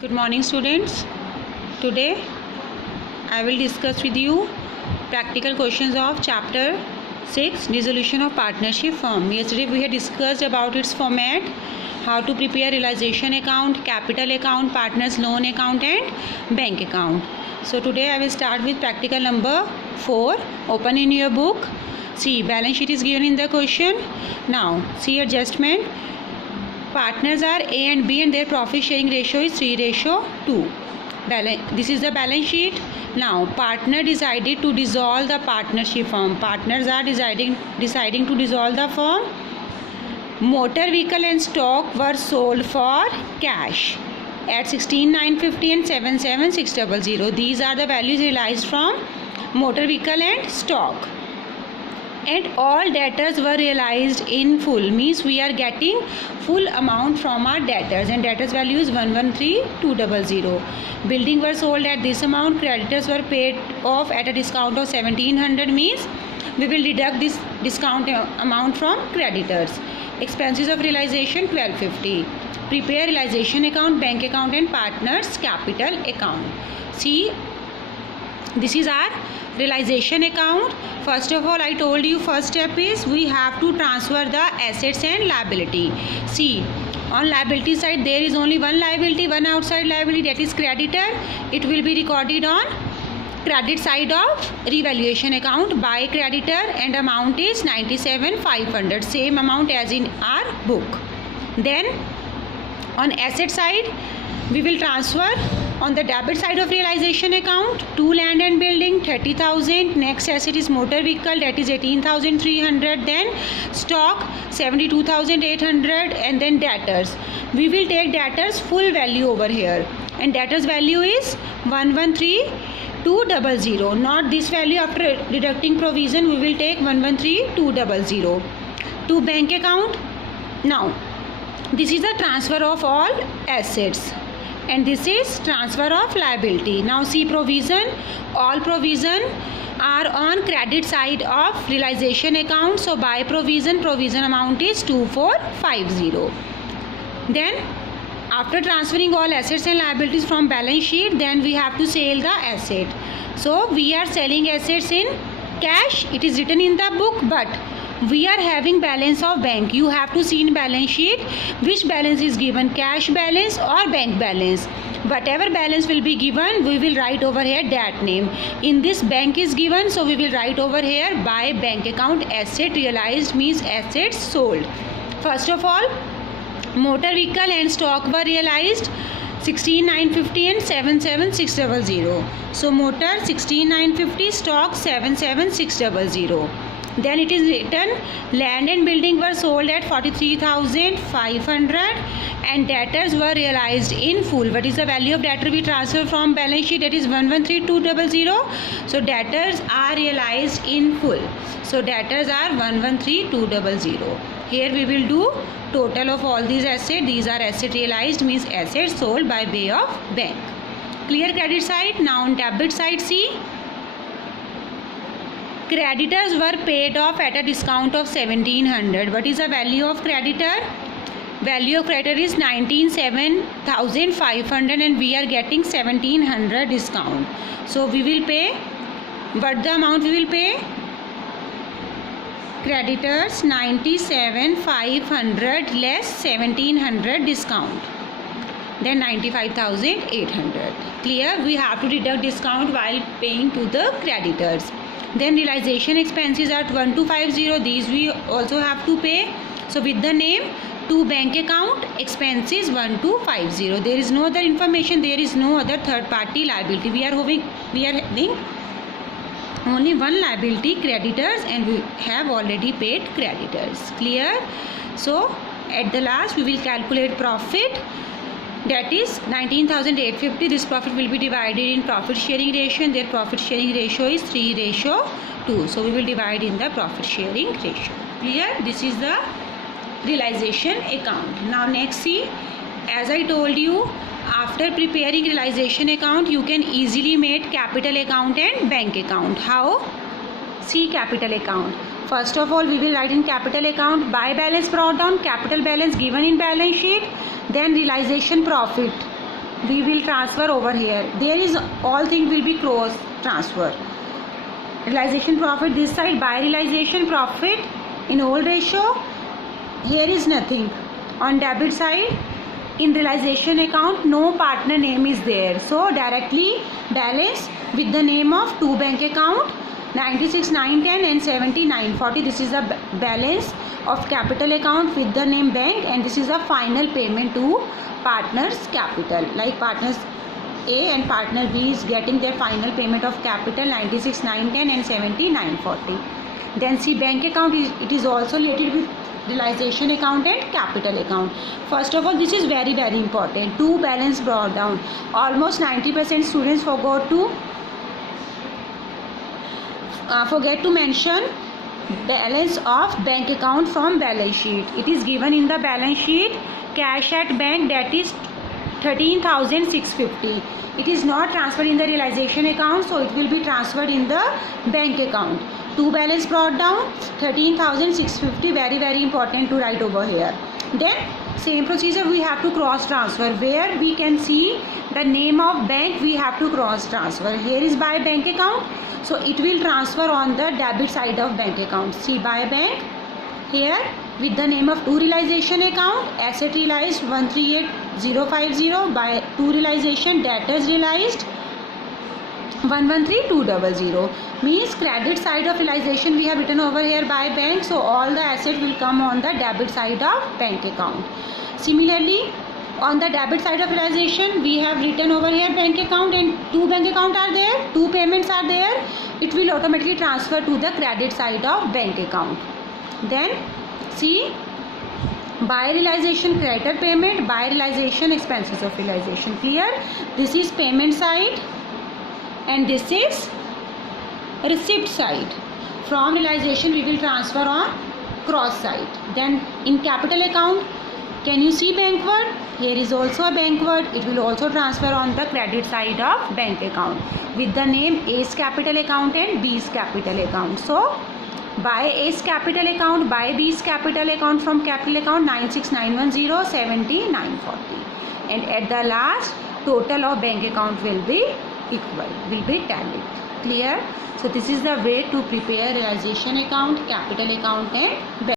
Good morning, students. Today I will discuss with you practical questions of chapter 6, dissolution of partnership firm. Yesterday we had discussed about its format, how to prepare realization account, capital account, partners loan account and bank account. So today I will start with practical number 4. Open in your book. See, balance sheet is given in the question. Now see adjustment. Partners are A and B and their profit sharing ratio is 3:2. This is the balance sheet. Now partner decided to dissolve the partnership firm. Partners are deciding to dissolve the firm. Motor vehicle and stock were sold for cash at 16,950 and 77,600. These are the values realized from motor vehicle and stock. And all debtors were realized in full, means we are getting full amount from our debtors, and debtors value is 113,200. Building were sold at this amount. Creditors were paid off at a discount of 1,700, means we will deduct this discount amount from creditors. Expenses of realization 1,250. Prepare realization account, bank account and partners capital account. See, this is our realization account. First of all, I told you first step is we have to transfer the assets and liability. See, on liability side there is only one liability, one outside liability, that is creditor. It will be recorded on credit side of revaluation account by creditor, and amount is 97,500, same amount as in our book. Then on asset side we will transfer on the debit side of realization account to land and building 30,000. Next asset is motor vehicle, that is 18,300. Then stock 72,800, and then debtors. We will take debtors full value over here, and debtors value is 113,200. Not this value, after deducting provision we will take 113,200. To bank account. Now this is the transfer of all assets, and this is transfer of liability. Now see provision. All provision are on credit side of realization account. So by provision amount is 2450. Then after transferring all assets and liabilities from balance sheet, then we have to sell the asset. So we are selling assets in cash. It is written in the book, but we are having balance of bank. You have to see in balance sheet which balance is given, cash balance or bank balance. Whatever balance will be given, we will write over here that name. In this bank is given, so we will write over here by bank account asset realized, means assets sold. First of all, motor vehicle and stock were realized 16,950 and 77,600. So motor 16,950, stock 77,600. Then it is written land and building were sold at 43,500 and debtors were realized in full. What is the value of debtor we transfer from balance sheet? That is 113,200. So debtors are realized in full. So debtors are 113,200. Here we will do total of all these assets. These are asset realized, means assets sold by way of bank. Clear credit side. Now on debit side, see, creditors were paid off at a discount of 1,700. What is the value of creditor? Value of creditor is 97,500 and we are getting 1,700 discount. So we will pay, what the amount we will pay? Creditors 97,500 less 1,700 discount. Then 95,800. Clear? We have to deduct discount while paying to the creditors. Then realization expenses are 1,250. These we also have to pay. So with the name, to bank account expenses 1,250. There is no other information. There is no other third party liability. We are having only one liability, creditors, and we have already paid creditors. Clear? So at the last we will calculate profit. That is 19,850. This profit will be divided in profit sharing ratio, and their profit sharing ratio is 3:2. So we will divide in the profit sharing ratio. Clear? This is the realization account. Now next see, as I told you, after preparing realization account you can easily make capital account and bank account. How? See capital account. First of all, we will write in capital account by balance brought down, capital balance given in balance sheet, then realization profit we will transfer over here. There is all things will be cross transfer. Realization profit this side, by realization profit in old ratio, here is nothing. On debit side, in realization account, no partner name is there, so directly balance with the name of two bank account 96,910 and 7940. This is the balance of capital account with the name bank, and this is the final payment to partners capital. Like partners A and partner B is getting their final payment of capital 96,910 and 7940. Then see, bank account it is also related with realization account and capital account. First of all, this is very important. Two balance brought down. Almost 90% students forget to mention balance of bank account from balance sheet. It is given in the balance sheet cash at bank, that is 13,650. It is not transferred in the realization account, so it will be transferred in the bank account. Two balance brought down 13,650. Very important to write over here. Then same procedure we have to cross transfer, where we can see the name of bank we have to cross transfer. Here is by bank account, so it will transfer on the debit side of bank account. See, by bank here with the name of two realization account, asset realized 138,050, by two realization debtors realized 113,200. Means credit side of realization we have written over here by bank, so all the asset will come on the debit side of bank account. Similarly, on the debit side of realization we have written over here bank account, and two bank account are there, two payments are there. It will automatically transfer to the credit side of bank account. Then see, by realization creditor payment, by realization expenses of realization. Clear? This is payment side and this is receipt side. From realization we will transfer on cross side. Then in capital account, can you see bankward? Here is also a bankward. It will also transfer on the credit side of bank account with the name A's capital account and B's capital account. So by A's capital account, by B's capital account, from capital account 96,910, 7940, and at the last total of bank account will be equal, will be tallied. Clear? So this is the way to prepare realization account, capital account and bank.